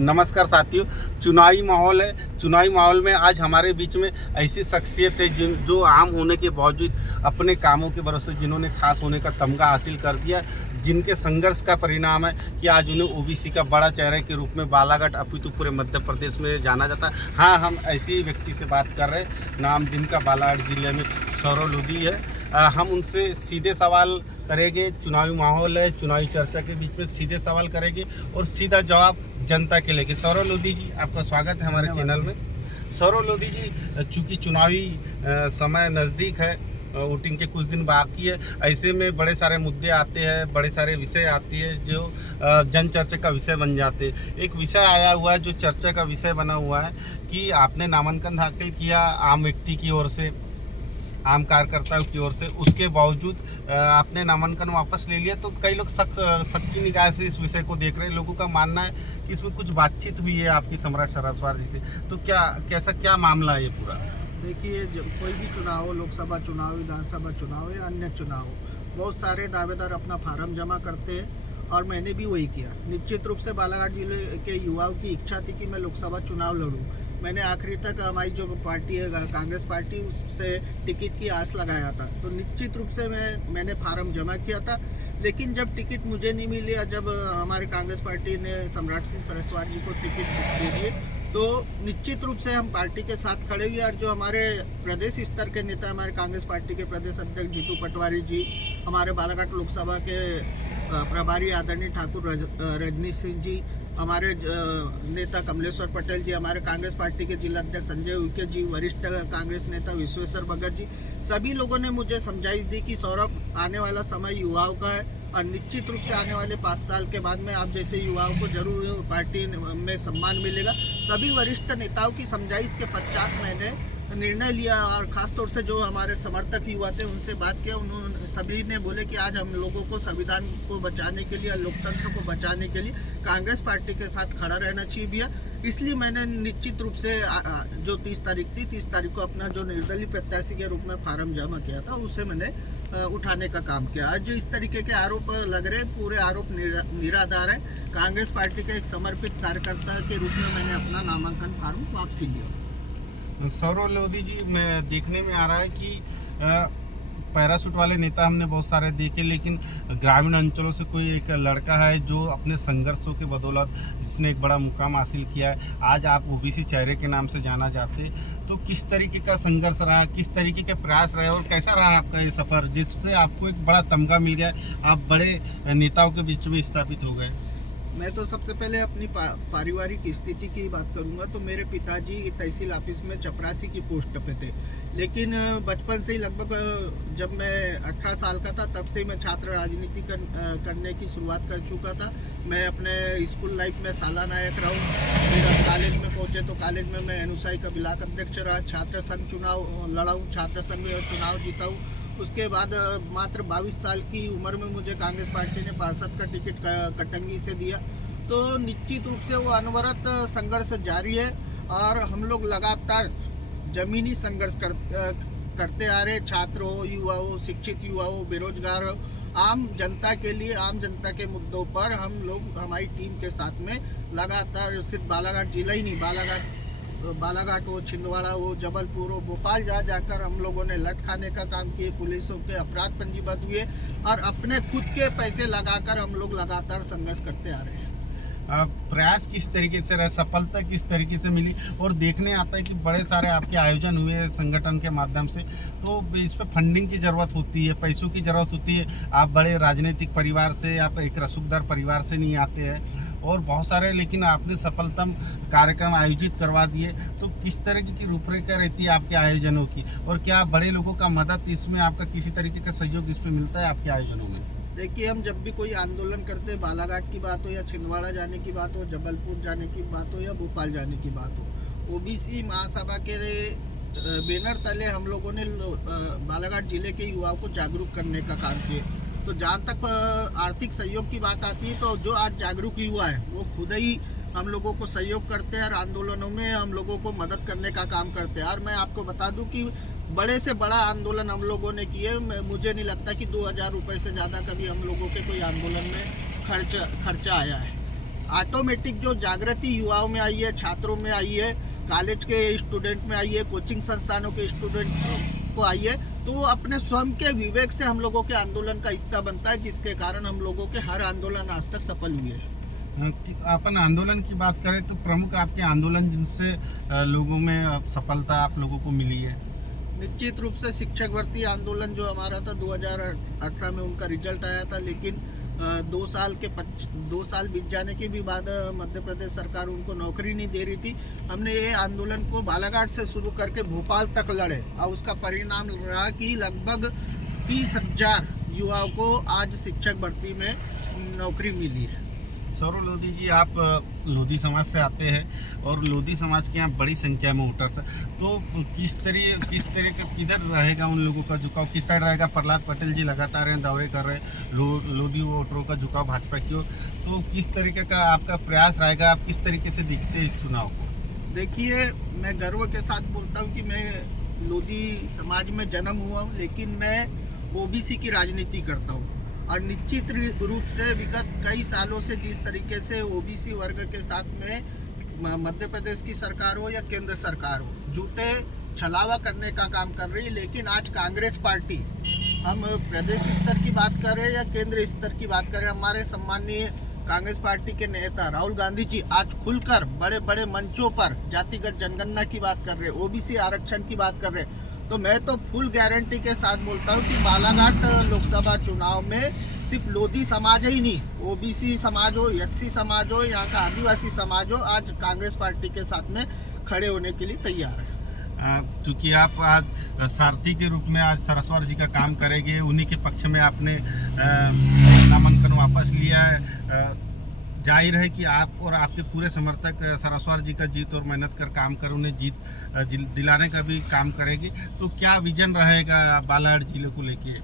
नमस्कार साथियों, चुनावी माहौल है। चुनावी माहौल में आज हमारे बीच में ऐसी शख्सियत है जो आम होने के बावजूद अपने कामों के भरोसे जिन्होंने खास होने का तमगा हासिल कर दिया, जिनके संघर्ष का परिणाम है कि आज उन्हें ओबीसी का बड़ा चेहरे के रूप में बालाघाट अपितु पूरे मध्य प्रदेश में जाना जाता है। हाँ, हम ऐसे ही व्यक्ति से बात कर रहे हैं, नाम जिनका बालाघाट जिले में सौरव लोधी है। हम उनसे सीधे सवाल करेंगे। चुनावी माहौल है, चुनावी चर्चा के बीच में सीधे सवाल करेंगे और सीधा जवाब जनता के लेके। सौरव लोधी जी, आपका स्वागत है हमारे चैनल में। सौरव लोधी जी, चूँकि चुनावी समय नज़दीक है, वोटिंग के कुछ दिन बाकी है, ऐसे में बड़े सारे मुद्दे आते हैं, बड़े सारे विषय आते हैं जो जन चर्चा का विषय बन जाते हैं। एक विषय आया हुआ है जो चर्चा का विषय बना हुआ है कि आपने नामांकन दाखिल किया आम व्यक्ति की ओर से, आम कार्यकर्ताओं की ओर से, उसके बावजूद आपने नामांकन वापस ले लिया। तो कई लोग सख्त की निगाह से इस विषय को देख रहे हैं। लोगों का मानना है कि इसमें कुछ बातचीत हुई है आपकी सम्राट सरस्वत जी से। तो क्या मामला है ये पूरा? देखिए, जब कोई भी चुनाव हो, लोकसभा चुनाव, विधानसभा चुनाव या अन्य चुनाव हो, बहुत सारे दावेदार अपना फार्म जमा करते हैं और मैंने भी वही किया। निश्चित रूप से बालाघाट जिले के युवाओं की इच्छा थी कि मैं लोकसभा चुनाव लड़ूं। मैंने आखिरी तक हमारी जो पार्टी है कांग्रेस पार्टी, उससे टिकट की आस लगाया था। तो निश्चित रूप से मैंने फार्म जमा किया था। लेकिन जब टिकट मुझे नहीं मिली, जब हमारी कांग्रेस पार्टी ने सम्राट सिंह सरस्वत जी को टिकट दे दिए, तो निश्चित रूप से हम पार्टी के साथ खड़े हुए। और जो हमारे प्रदेश स्तर के नेता, हमारे कांग्रेस पार्टी के प्रदेश अध्यक्ष जीतू पटवारी जी, हमारे बालाघाट लोकसभा के प्रभारी आदरणीय ठाकुर रजनीश सिंह जी, हमारे नेता कमलेश्वर पटेल जी, हमारे कांग्रेस पार्टी के जिला अध्यक्ष संजय उइके जी, वरिष्ठ कांग्रेस नेता विश्वेश्वर भगत जी, सभी लोगों ने मुझे समझाइश दी कि सौरभ, आने वाला समय युवाओं का है और निश्चित रूप से आने वाले 5 साल के बाद में आप जैसे युवाओं को जरूर पार्टी में सम्मान मिलेगा। सभी वरिष्ठ नेताओं की समझाइश के पश्चात मैंने निर्णय लिया और खासतौर से जो हमारे समर्थक युवा थे उनसे बात किया। उन्होंने सभी ने बोले कि आज हम लोगों को संविधान को बचाने के लिए, लोकतंत्र को बचाने के लिए कांग्रेस पार्टी के साथ खड़ा रहना चाहिए भैया। इसलिए मैंने निश्चित रूप से जो 30 तारीख थी, 30 तारीख को अपना जो निर्दलीय प्रत्याशी के रूप में फार्म जमा किया था, उसे मैंने उठाने का काम किया। आज जो इस तरीके के आरोप लग रहे, पूरे आरोप निराधार है। कांग्रेस पार्टी के एक समर्पित कार्यकर्ता के रूप में मैंने अपना नामांकन फार्म वापसी लिया। सौरव लोधी जी, मैं देखने में आ रहा है कि पैराशूट वाले नेता हमने बहुत सारे देखे, लेकिन ग्रामीण अंचलों से कोई एक लड़का है जो अपने संघर्षों के बदौलत जिसने एक बड़ा मुकाम हासिल किया है। आज आप ओबीसी चेहरे के नाम से जाना जाते, तो किस तरीके का संघर्ष रहा, किस तरीके के प्रयास रहे और कैसा रहा आपका ये सफ़र जिससे आपको एक बड़ा तमगा मिल गया, आप बड़े नेताओं के बीच में स्थापित हो गए? मैं तो सबसे पहले अपनी पारिवारिक स्थिति की बात करूंगा। तो मेरे पिताजी तहसील ऑफिस में चपरासी की पोस्ट पे थे, लेकिन बचपन से ही, लगभग जब मैं 18 साल का था, तब से मैं छात्र राजनीति करने की शुरुआत कर चुका था। मैं अपने स्कूल लाइफ में साला नायक रहा हूँ। फिर कॉलेज में पहुँचे तो कॉलेज में मैं एनुसाई का ब्लॉक अध्यक्ष रहा, छात्र संघ चुनाव लड़ा हूँ, छात्र संघ चुनाव जीता हूँ। उसके बाद मात्र 22 साल की उम्र में मुझे कांग्रेस पार्टी ने पार्षद का टिकट कटंगी से दिया। तो निश्चित रूप से वो अनवरत संघर्ष जारी है और हम लोग लगातार जमीनी संघर्ष करते आ रहे। छात्र हो, युवा हो, शिक्षित युवा हो, बेरोजगार हो, आम जनता के लिए, आम जनता के मुद्दों पर हम लोग, हमारी टीम के साथ में लगातार, सिर्फ बालाघाट जिला ही नहीं, बालाघाट हो, छिंदवाड़ा हो, जबलपुर हो, भोपाल जाकर हम लोगों ने लट खाने का काम किए, पुलिसों के अपराध पंजीबद्ध हुए और अपने खुद के पैसे लगाकर हम लोग लगातार संघर्ष करते आ रहे हैं। प्रयास किस तरीके से रहा, सफलता किस तरीके से मिली? और देखने आता है कि बड़े सारे आपके आयोजन हुए संगठन के माध्यम से, तो इस पर फंडिंग की ज़रूरत होती है, पैसों की ज़रूरत होती है। आप बड़े राजनीतिक परिवार से, आप एक रसूखदार परिवार से नहीं आते हैं और बहुत सारे, लेकिन आपने सफलतम कार्यक्रम आयोजित करवा दिए। तो किस तरीके की रूपरेखा रहती है आपके आयोजनों की, और क्या बड़े लोगों का मदद इसमें, आपका किसी तरीके का सहयोग इस पर मिलता है आपके आयोजनों में? देखिए, हम जब भी कोई आंदोलन करते हैं, बालाघाट की बात हो या छिंदवाड़ा जाने की बात हो, जबलपुर जाने की बात हो या भोपाल जाने की बात हो, ओबीसी महासभा के बैनर तले हम लोगों ने बालाघाट जिले के युवाओं को जागरूक करने का काम किया। तो जहाँ तक आर्थिक सहयोग की बात आती है, तो जो आज जागरूक युवा है वो खुद ही हम लोगों को सहयोग करते हैं और आंदोलनों में हम लोगों को मदद करने का काम करते हैं। और मैं आपको बता दूं कि बड़े से बड़ा आंदोलन हम लोगों ने किए। मुझे नहीं लगता कि 2000 रुपये से ज़्यादा कभी हम लोगों के कोई आंदोलन में खर्चा आया है। ऑटोमेटिक जो जागृति युवाओं में आई है, छात्रों में आई है, कॉलेज के स्टूडेंट में आई है, कोचिंग संस्थानों के स्टूडेंट को आई है, तो वो अपने स्वयं के विवेक से हम लोगों के आंदोलन का हिस्सा बनता है, जिसके कारण हम लोगों के हर आंदोलन आज तक सफल हुए हैं। अपन आंदोलन की बात करें तो प्रमुख आपके आंदोलन जिनसे लोगों में सफलता आप लोगों को मिली है? निश्चित रूप से शिक्षक भर्ती आंदोलन जो हमारा था 2018 में उनका रिजल्ट आया था, लेकिन 2 साल बीत जाने के भी बाद मध्य प्रदेश सरकार उनको नौकरी नहीं दे रही थी। हमने ये आंदोलन को बालाघाट से शुरू करके भोपाल तक लड़े और उसका परिणाम रहा कि लगभग 30,000 युवाओं को आज शिक्षक भर्ती में नौकरी मिली है। सौरभ लोधी जी, आप लोधी समाज से आते हैं और लोधी समाज के यहाँ बड़ी संख्या में वोटर्स है, तो किस तरह का किधर रहेगा उन लोगों का झुकाव, किस साइड रहेगा? प्रहलाद पटेल जी लगातार हैं दौरे कर रहे हैं, लोधी वोटरों का झुकाव भाजपा की ओर, तो किस तरीके का आपका प्रयास रहेगा? आप किस तरीके से देखते हैं इस चुनाव को? देखिए, मैं गर्व के साथ बोलता हूँ कि मैं लोधी समाज में जन्म हुआ हूँ, लेकिन मैं ओबीसी की राजनीति करता हूँ और निश्चित रूप से विगत कई सालों से जिस तरीके से ओबीसी वर्ग के साथ में मध्य प्रदेश की सरकार हो या केंद्र सरकार हो झूठे छलावा करने का काम कर रही है, लेकिन आज कांग्रेस पार्टी, हम प्रदेश स्तर की बात करें या केंद्र स्तर की बात करें, हमारे सम्माननीय कांग्रेस पार्टी के नेता राहुल गांधी जी आज खुलकर बड़े बड़े मंचों पर जातिगत जनगणना की बात कर रहे हैं, ओबीसी आरक्षण की बात कर रहे हैं। तो मैं तो फुल गारंटी के साथ बोलता हूँ कि बालाघाट लोकसभा चुनाव में सिर्फ लोधी समाज ही नहीं, ओबीसी समाज हो, एससी समाज हो, यहाँ का आदिवासी समाज हो, आज कांग्रेस पार्टी के साथ में खड़े होने के लिए तैयार है। चूँकि आप आज सारथी के रूप में आज सरस्वर जी का काम करेंगे, उन्हीं के पक्ष में आपने नामांकन वापस लिया है, जाहिर है कि आप और आपके पूरे समर्थक सरस्वर जी का जीत और मेहनत कर काम कर उन्हें जीत दिलाने का भी काम करेंगे, तो क्या विजन रहेगा बालाघाट जिले को लेके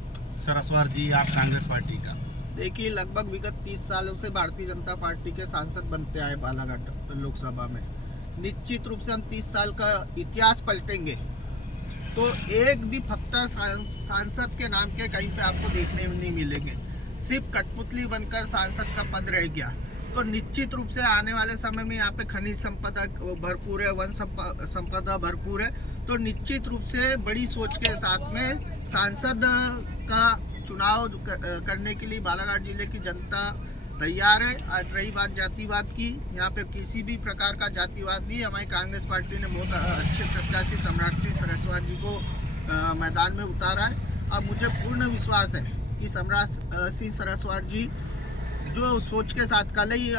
सरस्वर जी आप कांग्रेस पार्टी का? देखिए, लगभग विगत 30 सालों से भारतीय जनता पार्टी के सांसद बनते आए बालाघाट लोकसभा में। निश्चित रूप से हम 30 साल का इतिहास पलटेंगे तो एक भी फत्तर सांसद के नाम के कहीं पे आपको देखने नहीं मिलेंगे, सिर्फ कठपुतली बनकर सांसद का पद रह गया। तो निश्चित रूप से आने वाले समय में यहाँ पे खनिज संपदा भरपूर है, वन संपदा भरपूर है, तो निश्चित रूप से बड़ी सोच के साथ में सांसद का चुनाव करने के लिए बालाघाट जिले की जनता तैयार है। आज रही बात जातिवाद की, यहाँ पे किसी भी प्रकार का जातिवाद नहीं, हमारी कांग्रेस पार्टी ने बहुत अच्छे प्रत्याशी सम्राट सिंह सरस्वर जी को मैदान में उतारा है और मुझे पूर्ण विश्वास है कि सम्राट सिंह सरस्वर जी जो सोच के साथ कल ही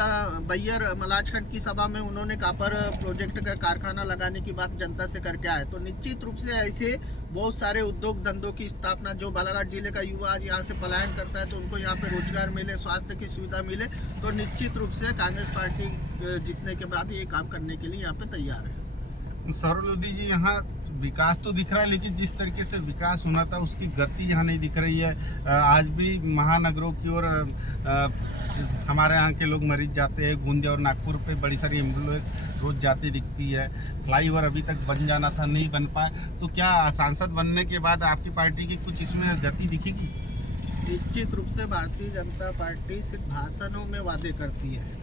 बैयर मलाजखंड की सभा में उन्होंने कापर प्रोजेक्ट का कारखाना लगाने की बात जनता से करके आए, तो निश्चित रूप से ऐसे बहुत सारे उद्योग धंधों की स्थापना, जो बालाघाट जिले का युवा आज यहाँ से पलायन करता है तो उनको यहाँ पे रोजगार मिले, स्वास्थ्य की सुविधा मिले, तो निश्चित रूप से कांग्रेस पार्टी जीतने के बाद ये काम करने के लिए यहाँ पे तैयार है। सौरभ लोधी जी, यहाँ विकास तो दिख रहा है, लेकिन जिस तरीके से विकास होना था उसकी गति यहाँ नहीं दिख रही है। आज भी महानगरों की ओर हमारे यहाँ के लोग मरीज जाते हैं, गोंदिया और नागपुर पे बड़ी सारी एम्बुलेंस रोज जाती दिखती है, फ्लाईओवर अभी तक बन जाना था, नहीं बन पाया, तो क्या सांसद बनने के बाद आपकी पार्टी की कुछ इसमें गति दिखेगी? निश्चित रूप से भारतीय जनता पार्टी सिर्फ भाषणों में वादे करती है।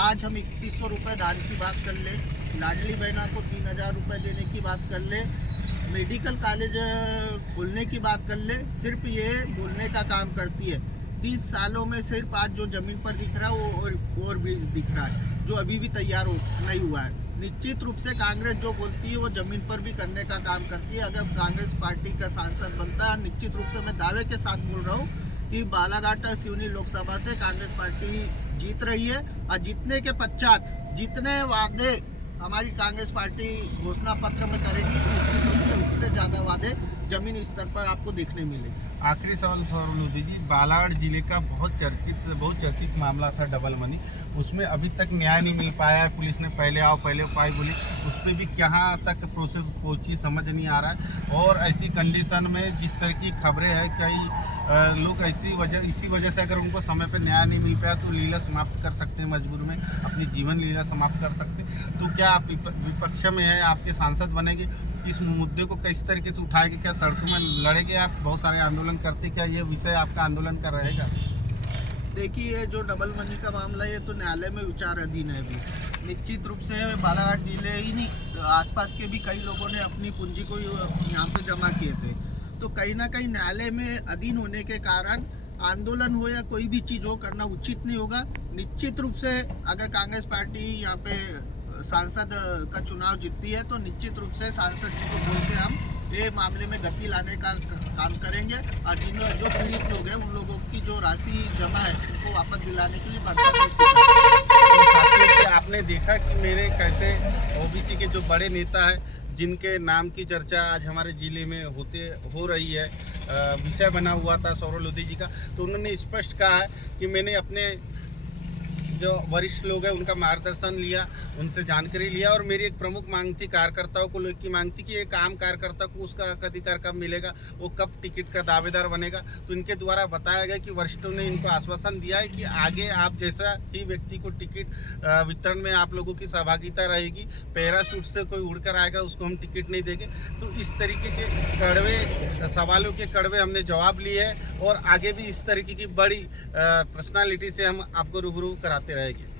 आज हम 2100 रुपये दान की बात कर ले, लाडली बहना को 3000 रुपये देने की बात कर ले, मेडिकल कॉलेज खोलने की बात कर ले, सिर्फ ये बोलने का काम करती है। 30 सालों में सिर्फ आज जो ज़मीन पर दिख रहा है वो ओवर ब्रिज दिख रहा है, जो अभी भी तैयार नहीं हुआ है। निश्चित रूप से कांग्रेस जो बोलती है वो ज़मीन पर भी करने का काम करती है। अगर कांग्रेस पार्टी का सांसद बनता है, निश्चित रूप से मैं दावे के साथ बोल रहा हूँ कि बालाघाट सिवनी लोकसभा से कांग्रेस पार्टी जीत रही है और जीतने के पश्चात जितने वादे हमारी कांग्रेस पार्टी घोषणा पत्र में करेगी, निश्चित रूप से उससे ज़्यादा वादे जमीनी स्तर पर आपको देखने मिलेंगे। आखिरी सवाल सौरभ लोधी जी, बालाघाट जिले का बहुत चर्चित मामला था डबल मनी, उसमें अभी तक न्याय नहीं मिल पाया है। पुलिस ने पहले आओ पहले उपाय बोली, उस पर भी कहाँ तक प्रोसेस पहुँची समझ नहीं आ रहा है। और ऐसी कंडीशन में जिस तरह की खबरें हैं, कई लोग इसी वजह से अगर उनको समय पर न्याय नहीं मिल पाया तो लीला समाप्त कर सकते हैं, मजबूर में अपनी जीवन लीला समाप्त कर सकते हैं। तो क्या आप विपक्ष में है, आपके सांसद बनेंगे, इस मुद्दे को किस तरीके से उठाएंगे? क्या सड़कों में लड़ेंगे? आप बहुत सारे आंदोलन करते, क्या ये विषय आपका आंदोलन का रहेगा? देखिए ये जो डबल मनी का मामला है ये तो न्यायालय में विचाराधीन है अभी। निश्चित रूप से बालाघाट जिले ही नहीं, आसपास के भी कई लोगों ने अपनी पूंजी को यहाँ पे जमा किए थे। तो कहीं ना कहीं न्यायालय में अधीन होने के कारण आंदोलन हो या कोई भी चीज़ हो करना उचित नहीं होगा। निश्चित रूप से अगर कांग्रेस पार्टी यहाँ पे सांसद का चुनाव जीतती है तो निश्चित रूप से सांसद जी को बोल के हम ये मामले में गति लाने का काम करेंगे और जो पीड़ित लोग हैं उन लोगों की जो राशि जमा है उनको वापस दिलाने के लिए बढ़ता कोशिश करेंगे। तो साथियों से आपने देखा कि मेरे कैसे ओबीसी के जो बड़े नेता है जिनके नाम की चर्चा आज हमारे ज़िले में हो रही है, विषय बना हुआ था सौरभ लोधी जी का, तो उन्होंने स्पष्ट कहा है कि मैंने अपने जो वरिष्ठ लोग हैं उनका मार्गदर्शन लिया, उनसे जानकारी लिया और मेरी एक प्रमुख मांग थी, कार्यकर्ताओं को लेकर की मांग थी कि एक आम कार्यकर्ता को उसका अधिकार कब मिलेगा, वो कब टिकट का दावेदार बनेगा। तो इनके द्वारा बताया गया कि वरिष्ठों ने इनको आश्वासन दिया है कि आगे आप जैसा ही व्यक्ति को टिकट वितरण में आप लोगों की सहभागिता रहेगी, पैराशूट से कोई उड़कर आएगा उसको हम टिकट नहीं देंगे। तो इस तरीके के कड़वे सवालों के कड़वे हमने जवाब लिए हैं और आगे भी इस तरीके की बड़ी पर्सनालिटी से हम आपको रूबरू कराते रहेंगे।